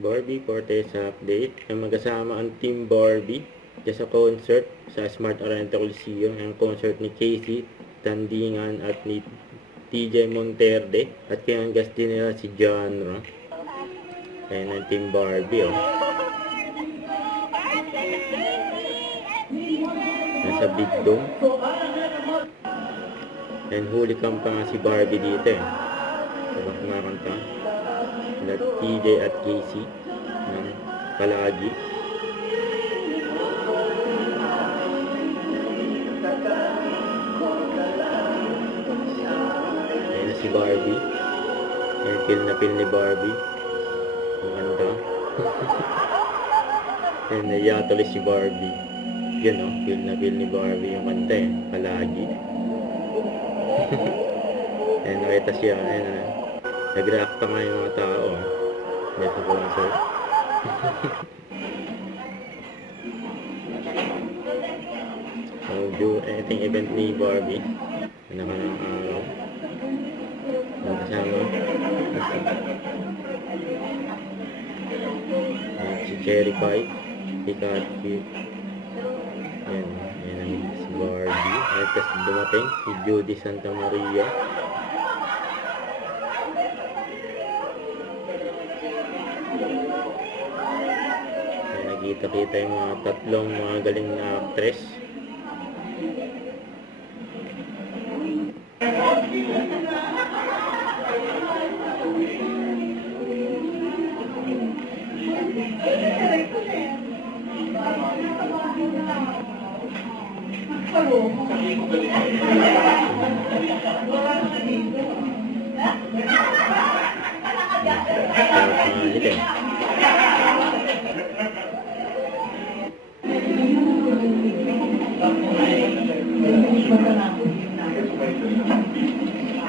Barbie Fortes update. Ang magkasama ang Team Barbie sa concert sa Smart Oriental Coliseum. Ang concert ni Casey Tandingan at ni TJ Monterde. At kayang guest din nila si Genre. Ayan ang Team Barbie, oh. Nasa Big Dome. And huli kang pa nga si Barbie dito, eh. Sabang kumakanta. TJ at Casey ng palagi. Ayan na si Barbie. Ayan, feel na feel ni Barbie ang kanta. Ayan, naiya tuloy si Barbie. Yan, oh, feel na feel ni Barbie yung kanta, eh. Palagi. Ayan, nakita siya. Ayan, nag-react pa nga yung mga tao. Neto concert. So, do anything event ni Barbie. Nakanang araw. Kasama. Si Cherry Pie. Si Kathy. Ayan. Ayan si Barbie. At tapos dumating si Judy Santa Maria. Kita-kita yung mga tatlong mga galing na actress.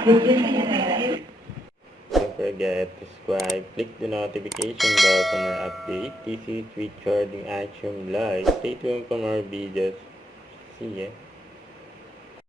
Don't forget to subscribe, click the notification bell for more updates. This is Richard in Action Live. Stay tuned for more videos. See ya.